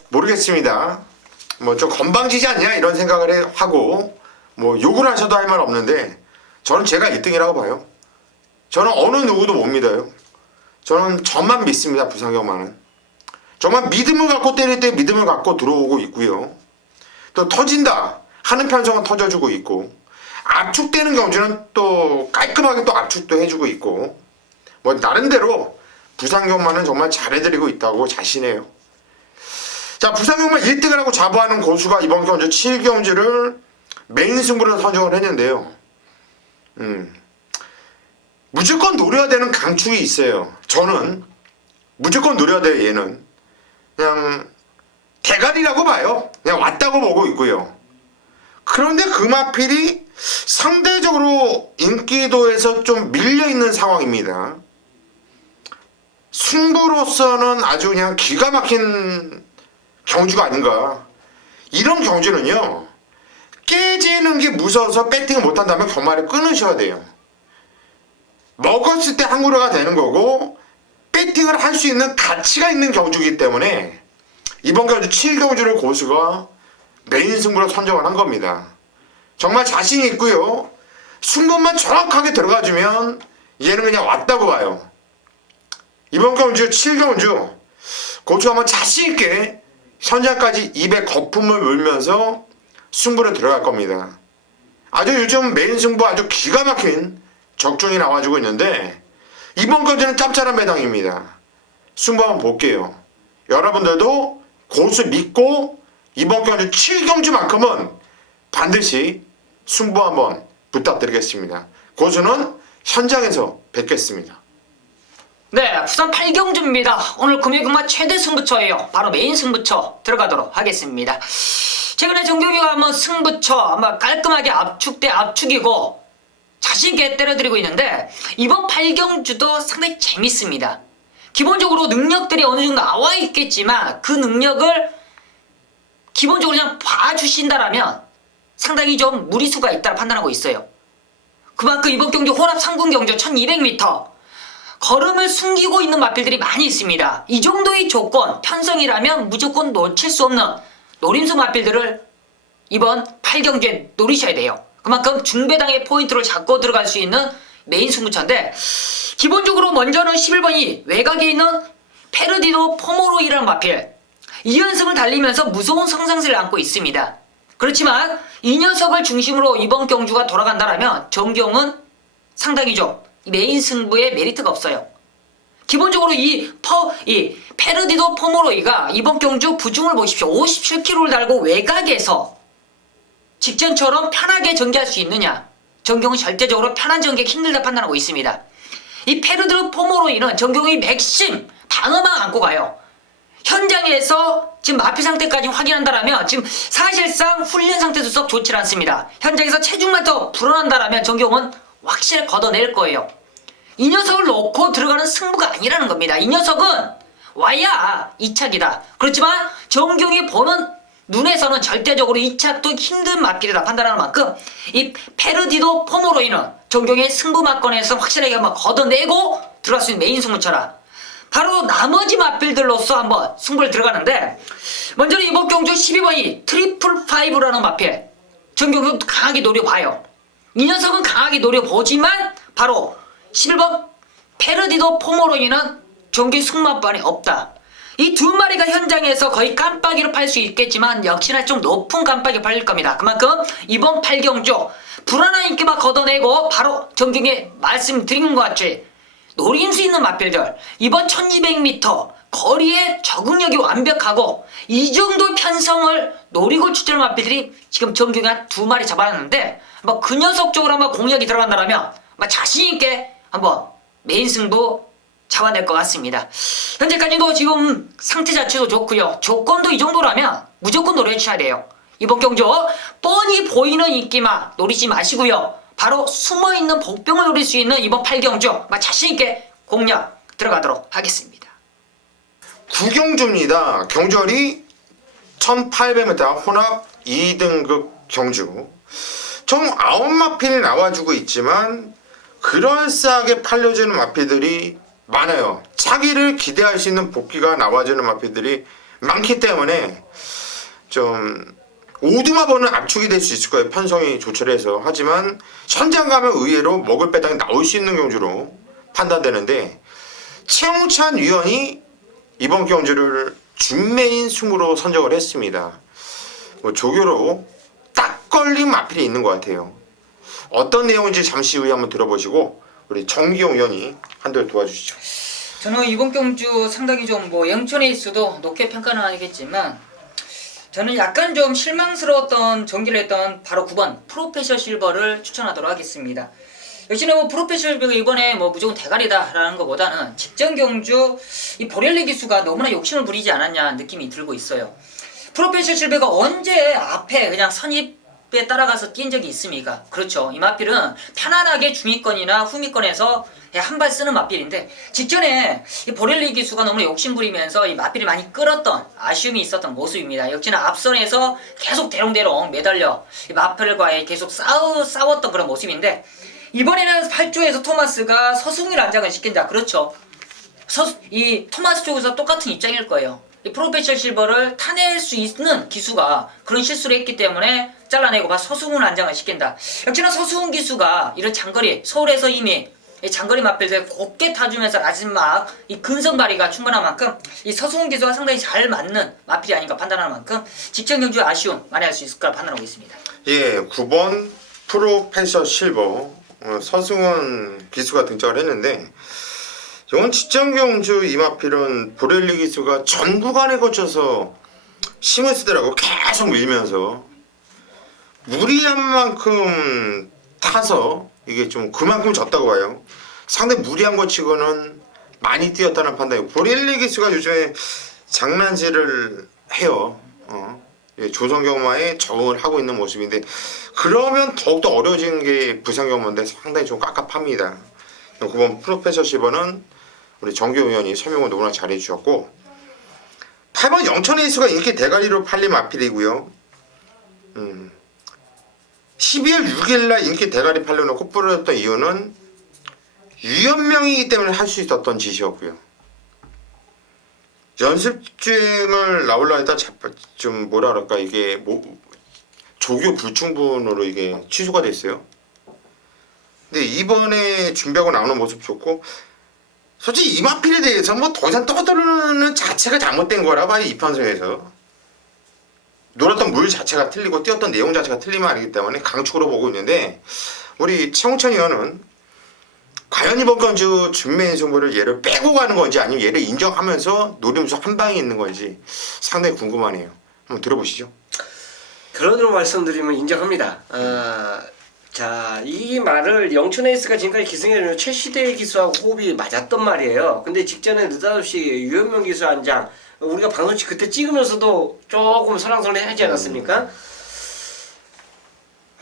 모르겠습니다. 뭐 좀 건방지지 않냐 이런 생각을 하고 뭐 욕을 하셔도 할 말 없는데 저는 제가 1등이라고 봐요. 저는 어느 누구도 못 믿어요. 저는 저만 믿습니다. 부산경마는. 정말 믿음을 갖고 때릴 때 믿음을 갖고 들어오고 있고요. 또 터진다 하는 편성은 터져주고 있고 압축되는 경주는 또 깔끔하게 또 압축도 해주고 있고 뭐 나름대로 부산경마는 정말 잘해드리고 있다고 자신해요. 자, 부산경마 1등을 하고 자부하는 고수가 이번 경주 7경주를 메인 승부로 선정을 했는데요. 무조건 노려야 되는 강축이 있어요. 저는 무조건 노려야 돼요. 얘는 그냥 대가리라고 봐요. 그냥 왔다고 보고 있고요. 그런데 그 마필이 상대적으로 인기도에서 좀 밀려있는 상황입니다. 승부로서는 아주 그냥 기가 막힌 경주가 아닌가. 이런 경주는요, 깨지는 게 무서워서 배팅을 못한다면 경마를 끊으셔야 돼요. 먹었을 때 항구라가 되는 거고 배팅을 할 수 있는 가치가 있는 경주이기 때문에 이번 경주 7경주를 고수가 메인 승부로 선정을 한 겁니다. 정말 자신이 있고요. 승부만 정확하게 들어가주면 얘는 그냥 왔다고 봐요. 이번 경주 7경주 고수가 한번 자신있게 현장까지 입에 거품을 물면서 승부를 들어갈 겁니다. 아주 요즘 메인 승부 아주 기가 막힌 적중이 나와주고 있는데 이번 경주는 짭짤한 배당입니다. 승부 한번 볼게요. 여러분들도 고수 믿고 이번 경주 7경주만큼은 반드시 승부 한번 부탁드리겠습니다. 고수는 현장에서 뵙겠습니다. 네, 부산 8경주입니다. 오늘 금요일경마 최대 승부처예요. 바로 메인 승부처 들어가도록 하겠습니다. 최근에 정경이가 한번 승부처 아마 깔끔하게 압축 대 압축이고 자신있게 때려드리고 있는데 이번 8경주도 상당히 재밌습니다. 기본적으로 능력들이 어느 정도 나와 있겠지만 그 능력을 기본적으로 그냥 봐주신다라면 상당히 좀 무리수가 있다고 판단하고 있어요. 그만큼 이번 경주 혼합 3군 경주 1200m 걸음을 숨기고 있는 마필들이 많이 있습니다. 이 정도의 조건, 편성이라면 무조건 놓칠 수 없는 노림수 마필들을 이번 8경주에 노리셔야 돼요. 그만큼 중배당의 포인트를 잡고 들어갈 수 있는 메인 승부처인데 기본적으로 먼저는 11번이 외곽에 있는 페르디노 포모로이라는 마필 2연승을 달리면서 무서운 성장세를 안고 있습니다. 그렇지만 이 녀석을 중심으로 이번 경주가 돌아간다면 정경은 상당히 좀 메인 승부에 메리트가 없어요. 기본적으로 이 페르디노 포모로이가 이번 경주 부중을 보십시오. 57kg를 달고 외곽에서 직전처럼 편하게 전개할 수 있느냐? 정경은 절대적으로 편한 전개 힘들다 판단하고 있습니다. 이 페르디노 포모로이는 정경이 맥심 방어만 안고 가요. 현장에서 지금 마필 상태까지 확인한다라면 지금 사실상 훈련 상태도 썩 좋지 않습니다. 현장에서 체중만 더 불어난다라면 정경은 확실히 걷어낼 거예요. 이 녀석을 놓고 들어가는 승부가 아니라는 겁니다. 이 녀석은 와야 2착이다. 그렇지만 정경이 보는 눈에서는 절대적으로 2착도 힘든 맞길이다 판단하는 만큼 이 페르디도 포모로이는 정경의 승부 맞건에서 확실하게 한번 걷어내고 들어갈 수 있는 메인 승부처라. 바로 나머지 맞필들로서 한번 승부를 들어가는데 먼저는 이번 경주 12번이 트리플 파이브라는 맞필. 정경도 강하게 노려봐요. 이 녀석은 강하게 노려보지만 바로 11번 페르디도 포모로이는 정규 승마반에 없다. 이 두 마리가 현장에서 거의 깜빡이로 팔 수 있겠지만 역시나 좀 높은 깜빡이 팔릴 겁니다. 그만큼 이번 8경주 불안한 인기만 걷어내고 바로 정경에 말씀드린 것 같이 노릴 수 있는 마필들 이번 1200m 거리에 적응력이 완벽하고 이 정도 편성을 노리고 출전한 마필들이 지금 정경에 한 2마리 잡아놨는데 뭐 그 녀석 쪽으로 한번 공략이 들어간다면 자신있게 한번 메인 승부 잡아낼 것 같습니다. 현재까지도 지금 상태 자체도 좋고요. 조건도 이 정도라면 무조건 노려주셔야 돼요. 이번 경주 뻔히 보이는 인기만 노리지 마시고요. 바로 숨어있는 복병을 노릴 수 있는 이번 8경주 자신있게 공략 들어가도록 하겠습니다. 9경주입니다. 경주월이 1800m 혼합 2등급 경주. 총 9마필이 나와주고 있지만 그럴싸하게 팔려주는 마필들이 많아요. 차기를 기대할 수 있는 복귀가 나와주는 마필들이 많기 때문에 좀 오두마보는 압축이 될 수 있을 거예요. 편성이 조철해서. 하지만 현장 가면 의외로 먹을 배당이 나올 수 있는 경주로 판단되는데 최홍찬 위원이 이번 경주를 준메인 승으로 선정을 했습니다. 조교로 딱 걸린 마필이 있는 것 같아요. 어떤 내용인지 잠시 후에 한번 들어보시고 우리 정기용 위원이 한들 도와주시죠. 저는 이번 경주 상당히 좀 영천에 있어도 높게 평가는 아니겠지만 저는 약간 좀 실망스러웠던 전기를 했던 바로 9번 프로페셔 실버를 추천하도록 하겠습니다. 역시나 프로페셔 실버가 이번에 무조건 대가리다라는 것보다는 직전 경주 이 보렐리 기수가 너무나 욕심을 부리지 않았냐 느낌이 들고 있어요. 프로페셔 실버가 언제 앞에 그냥 선입에 따라가서 뛴 적이 있습니까? 그렇죠. 이 마필은 편안하게 중위권이나 후미권에서 한 발 쓰는 마필인데 직전에 이 보렐리 기수가 너무 욕심부리면서 이 마필이 많이 끌었던 아쉬움이 있었던 모습입니다. 역시나 앞선에서 계속 대롱대롱 매달려 이 마필과의 계속 싸웠던 그런 모습인데 이번에는 8조에서 토마스가 서승일 안장을 시킨다. 그렇죠. 이 토마스 쪽에서 똑같은 입장일 거예요. 이 프로페셔널 실버를 타낼 수 있는 기수가 그런 실수를 했기 때문에 잘라내고 서승훈 안장을 시킨다. 역시나 서승훈 기수가 이런 장거리 서울에서 이미 이 장거리 마필들 곱게 타주면서 마지막 이 근성 발휘가 충분한 만큼 이 서승훈 기수가 상당히 잘 맞는 마필이 아닌가 판단하는 만큼 직전 경주의 아쉬움 많이 할 수 있을 거라 판단하고 있습니다. 예, 9번 프로페셔 실버 서승원 기수가 등장을 했는데 이번 직전 경주 이 마필은 보렐리 기수가 전 구간에 거쳐서 힘을 쓰더라고. 계속 밀면서 무리한 만큼 타서 이게 좀 그만큼 졌다고 봐요. 상당히 무리한 것 치고는 많이 뛰었다는 판단이고 보렐리 기수가 요즘에 장난질을 해요. 조선경마에 적응을 하고 있는 모습인데 그러면 더욱더 어려워지는 게 부산경마인데 상당히 좀 깝깝합니다. 9번 프로페셔 실버는 우리 정규 의원이 설명을 너무나 잘해 주셨고 8번 영천에이스가 인기 대가리로 팔린 마필이고요. 12월 6일날 인기 대가리 팔려놓고 뿌려졌던 이유는 유연명이기 때문에 할 수 있었던 짓이었고요. 연습주행을 나오려 했다 좀 뭐라 그럴까 이게 조교 불충분으로 이게 취소가 됐어요. 근데 이번에 준비하고 나오는 모습 좋고 솔직히 이 마필에 대해서 더 이상 떠드는 자체가 잘못된 거라 봐요. 이 편성에서 놀았던 물 자체가 틀리고 뛰었던 내용 자체가 틀리면 아니기 때문에 강축으로 보고 있는데 우리 최홍천 의원은 과연 이번 경주 준메인 승부를 얘를 빼고 가는 건지 아니면 얘를 인정하면서 노리면서 한 방에 있는 건지 상당히 궁금하네요. 한번 들어보시죠. 결론으로 말씀드리면 인정합니다. 자, 이 말을 영천에이스가 지금까지 기승해주는 최시대의 기수하고 호흡이 맞았던 말이에요. 근데 직전에 느닷없이 유현명 기수 한 장 우리가 방송치 그때 찍으면서도 조금 설랑설레 하지 않았습니까?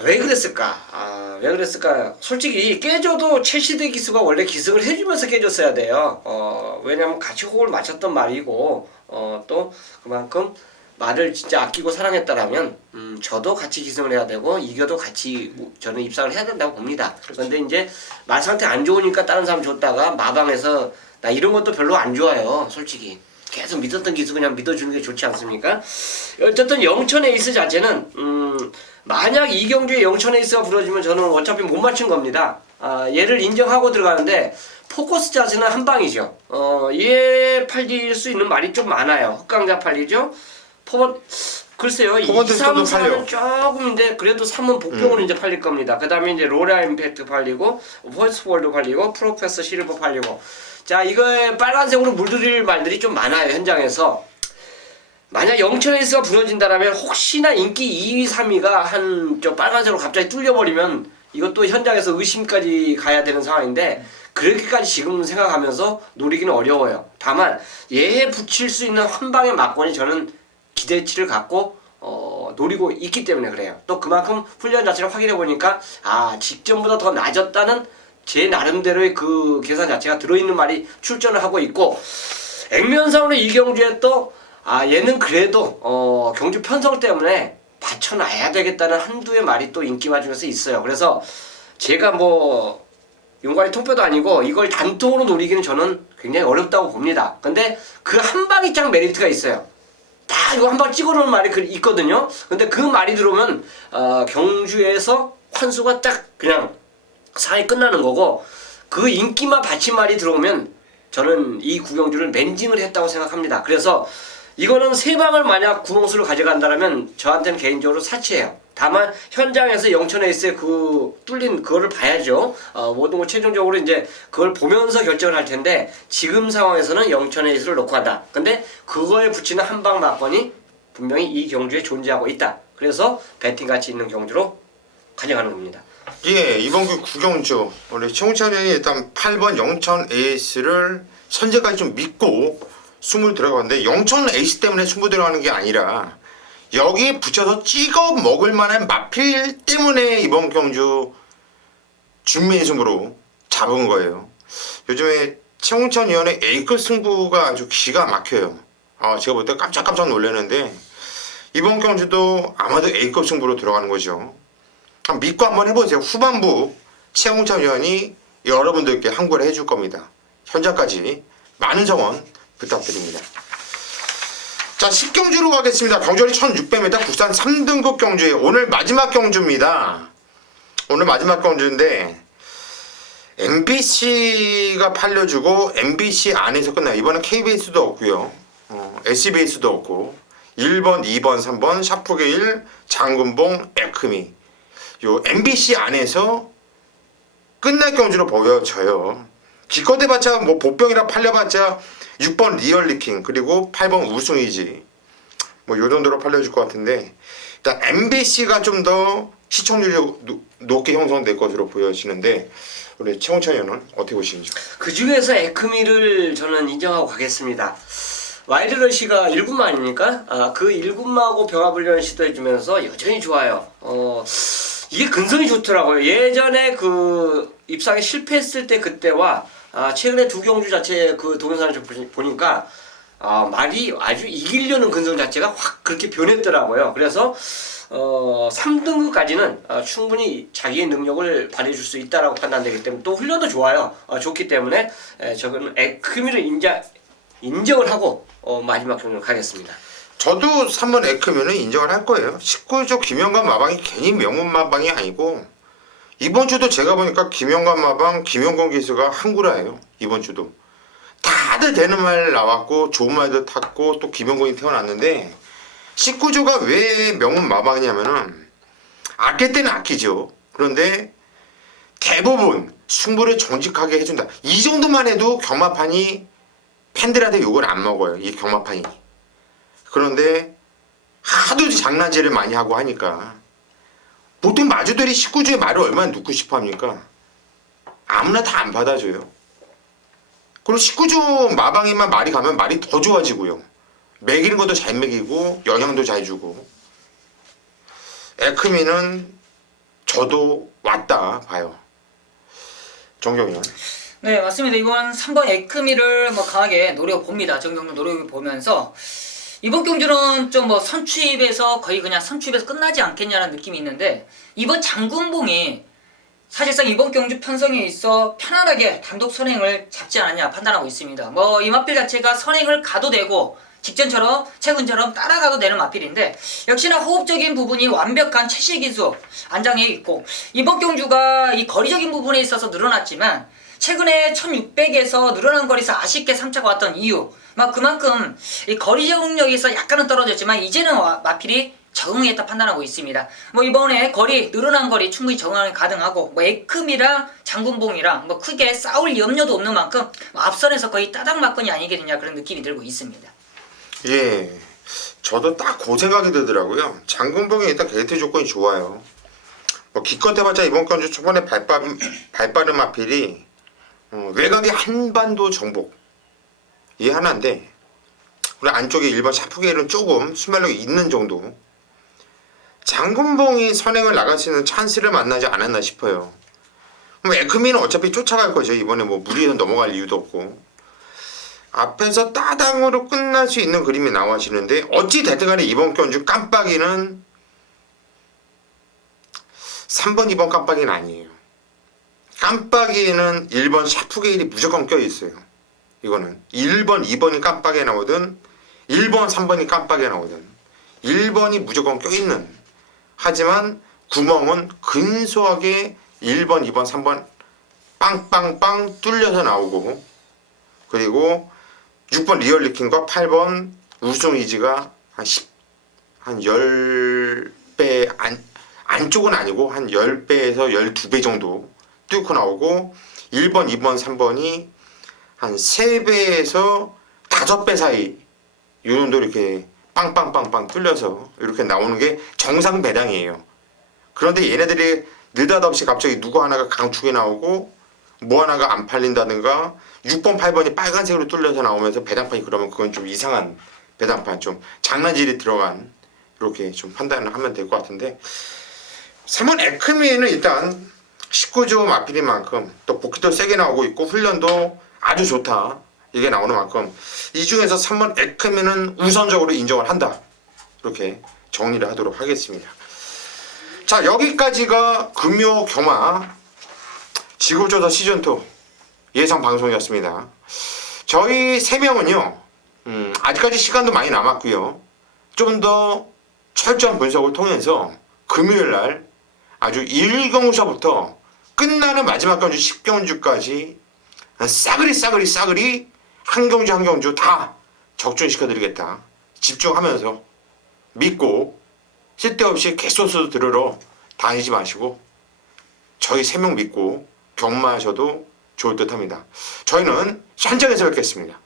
왜 그랬을까? 왜 그랬을까? 솔직히 깨져도 첼시드 기수가 원래 기승을 해주면서 깨졌어야 돼요. 왜냐면 같이 호흡을 맞췄던 말이고, 또 그만큼 말을 진짜 아끼고 사랑했다라면, 저도 같이 기승을 해야 되고, 이겨도 같이 저는 입상을 해야 된다고 봅니다. 그런데 이제 말 상태 안 좋으니까 다른 사람 줬다가 마방에서 나 이런 것도 별로 안 좋아요, 솔직히. 계속 믿었던 기수 그냥 믿어주는 게 좋지 않습니까? 어쨌든 영천 에이스 자체는 만약 이경주의 영천 에이스가 부러지면 저는 어차피 못 맞춘 겁니다. 얘를 인정하고 들어가는데 포커스 자체는 한 방이죠. 얘 팔릴 수 있는 말이 좀 많아요. 흑강자 팔리죠. 글쎄요. 2, 3, 4는 조금인데 그래도 3은 복병으로 이제 팔릴 겁니다. 그 다음에 이제 로라 임팩트 팔리고 포스월도 팔리고 프로페서 실버 팔리고 자 이거에 빨간색으로 물들일 말들이 좀 많아요. 현장에서. 만약 영천 에이스가 부러진다라면 혹시나 인기 2위, 3위가 한 저 빨간색으로 갑자기 뚫려버리면 이것도 현장에서 의심까지 가야 되는 상황인데 그렇게까지 지금 생각하면서 노리기는 어려워요. 다만 얘에 붙일 수 있는 한 방의 막권이 저는 기대치를 갖고 노리고 있기 때문에 그래요. 또 그만큼 훈련 자체를 확인해 보니까 직전보다 더 낮았다는 제 나름대로의 그 계산 자체가 들어있는 말이 출전을 하고 있고 액면상으로 이경주에 또 얘는 그래도 경주 편성 때문에 받쳐놔야 되겠다는 한두의 말이 또 인기 맞으면서 있어요. 그래서 제가 뭐 용가리 통뼈도 아니고 이걸 단통으로 노리기는 저는 굉장히 어렵다고 봅니다. 근데 그 한 방이 짱 메리트가 있어요. 다 이거 한 방 찍어놓은 말이 있거든요. 근데 그 말이 들어오면 경주에서 환수가 딱 그냥 상이 끝나는 거고 그 인기만 받친 말이 들어오면 저는 이 구경주를 맨징을 했다고 생각합니다. 그래서 이거는 세 방을 만약 구멍수를 가져간다면 저한테는 개인적으로 사치예요. 다만 현장에서 영천 에이스의 그 뚫린 그거를 봐야죠. 모든 걸 최종적으로 이제 그걸 보면서 결정을 할 텐데 지금 상황에서는 영천 에이스를 놓고 한다. 근데 그거에 붙이는 한방 막건이 분명히 이 경주에 존재하고 있다. 그래서 배팅 가치 있는 경주로 가져가는 겁니다. 예, 이번 그 구경주 원래 최홍찬 형이 일단 8번 영천 에이스를 선제까지 좀 믿고 숨을 들어가는데 영천 에이스 때문에 숨을 들어가는 게 아니라 여기에 붙여서 찍어 먹을 만한 마필 때문에 이번 경주 준비의 숨으로 잡은 거예요. 요즘에 최홍찬 위원의 A급 승부가 아주 기가 막혀요. 제가 볼 때 깜짝깜짝 놀랐는데 이번 경주도 아마도 A급 승부로 들어가는 거죠. 믿고 한번 해보세요. 후반부 최홍찬 위원이 여러분들께 항구를 해줄 겁니다. 현장까지 많은 성원 부탁드립니다. 자, 10경주로 가겠습니다. 경주리 1600m 국산 3등급 경주에 오늘 마지막 경주입니다. 오늘 마지막 경주인데 MBC가 팔려주고 MBC 안에서 끝나요. 이번엔 KBS도 없고요. SBS도 없고 1번, 2번, 3번 샤프게일, 장금봉, 에크미 요 MBC 안에서 끝날 경주로 보여져요. 기껏 해봤자 뭐 보병이라 팔려봤자 6번 리얼리킹 그리고 8번 우승이지 뭐 요정도로 팔려줄 것 같은데 일단 MBC가 좀 더 시청률이 높게 형성될 것으로 보여지는데 우리 최홍찬 의원은 어떻게 보시는지? 그 중에서 에크미를 저는 인정하고 가겠습니다. 와일드러시가 1군마 아닙니까? 그 1군마하고 병합훈련 시도해주면서 여전히 좋아요. 이게 근성이 좋더라고요. 예전에 그 입상에 실패했을 때 그때와 최근에 두 경주 자체 그 동영상을 좀 보니까 말이 아주 이기려는 근성 자체가 확 그렇게 변했더라고요. 그래서 3등급까지는 충분히 자기의 능력을 발휘해줄 수 있다라고 판단되기 때문에 또 훈련도 좋아요. 좋기 때문에 저는 에크미를 인정을 하고 마지막 경주를 가겠습니다. 저도 3번 에크면은 인정을 할 거예요. 19주 김영관 마방이 괜히 명문 마방이 아니고 이번 주도 제가 보니까 김영관 마방, 김영건 기수가 한구라예요. 이번 주도 다들 되는 말 나왔고 좋은 말도 탔고 또 김영건이 태어났는데 19주가 왜 명문 마방이냐면은 아낄 때는 아끼죠. 그런데 대부분 승부를 정직하게 해준다. 이 정도만 해도 경마판이 팬들한테 욕을 안 먹어요. 이 경마판이. 그런데 하도 장난질을 많이 하고 하니까 보통 마주들이 19주의 말을 얼마나 듣고 싶어 합니까? 아무나 다 안 받아줘요. 그리고 19주 마방에만 말이 가면 말이 더 좋아지고요. 먹이는 것도 잘 먹이고 영양도 잘 주고 에크미는 저도 왔다 봐요. 정경이요. 네, 맞습니다. 이번 3번 에크미를 뭐 강하게 노려봅니다. 정경도 노려보면서 이번 경주는 좀 뭐 선취입에서 거의 그냥 선취입에서 끝나지 않겠냐는 느낌이 있는데, 이번 장군봉이 사실상 이번 경주 편성에 있어 편안하게 단독 선행을 잡지 않았냐 판단하고 있습니다. 뭐 이 마필 자체가 선행을 가도 되고 직전처럼 최근처럼 따라가도 되는 마필인데, 역시나 호흡적인 부분이 완벽한 최시기수 안장에 있고, 이번 경주가 이 거리적인 부분에 있어서 늘어났지만 최근에 1600에서 늘어난 거리에서 아쉽게 3차가 왔던 이유, 막 그만큼 이 거리 적응력에서 약간은 떨어졌지만 이제는 마필이 적응했다 판단하고 있습니다. 뭐 이번에 거리 늘어난 거리 충분히 적응이 가능하고, 뭐 에크미랑 장군봉이랑 뭐 크게 싸울 염려도 없는 만큼 뭐 앞선에서 거의 따닥 맞건이 아니겠느냐 그런 느낌이 들고 있습니다. 예, 저도 딱 그 생각이 들더라고요. 장군봉이 일단 게이트 조건이 좋아요. 뭐 기껏 해봤자 이번 경주 초반에 발빠른 마필이 외곽의 한반도 정복 이 하나인데, 우리 안쪽에 일반 샤프게일은 조금 순발력이 있는 정도. 장군봉이 선행을 나갈 수 있는 찬스를 만나지 않았나 싶어요. 에크미는 어차피 쫓아갈 거죠. 이번에 뭐 무리해서 넘어갈 이유도 없고, 앞에서 따당으로 끝날 수 있는 그림이 나와지는데, 어찌 됐든 간에 이번 경주 깜빡이는 3번 2번 깜빡이는 아니에요. 깜빡이에는 1번 샤프게일이 무조건 껴있어요. 이거는 1번 2번이 깜빡이에 나오든 1번 3번이 깜빡이에 나오든 1번이 무조건 껴있는, 하지만 구멍은 근소하게 1번 2번 3번 빵빵빵 뚫려서 나오고, 그리고 6번 리얼리킹과 8번 우승이지가 한 10배 안쪽은 아니고 한 10배에서 12배 정도 뚫고 나오고, 1번 2번 3번이 한 3배에서 5배 사이 이 정도 이렇게 빵빵빵빵 뚫려서 이렇게 나오는 게 정상 배당이에요. 그런데 얘네들이 느닷없이 갑자기 누구 하나가 강축에 나오고 뭐 하나가 안 팔린다든가 6번 8번이 빨간색으로 뚫려서 나오면서 배당판이, 그러면 그건 좀 이상한 배당판, 좀 장난질이 들어간, 이렇게 좀 판단을 하면 될 것 같은데, 3번 에크미에는 일단 19조 마필인 만큼 또 복귀도 세게 나오고 있고 훈련도 아주 좋다 이게 나오는 만큼 이 중에서 3번 에크미는 우선적으로 인정을 한다, 이렇게 정리를 하도록 하겠습니다. 자, 여기까지가 금요 경마 지구조사 시즌2 예상 방송이었습니다. 저희 3명은요 아직까지 시간도 많이 남았고요, 좀 더 철저한 분석을 통해서 금요일날 아주 1경주서부터 끝나는 마지막 경주 10경주까지 싸그리 한 경주 한 경주 다 적중시켜드리겠다. 집중하면서 믿고 쓸데없이 개소수 들으러 다니지 마시고 저희 3명 믿고 경마하셔도 좋을 듯 합니다. 저희는 현장에서 뵙겠습니다.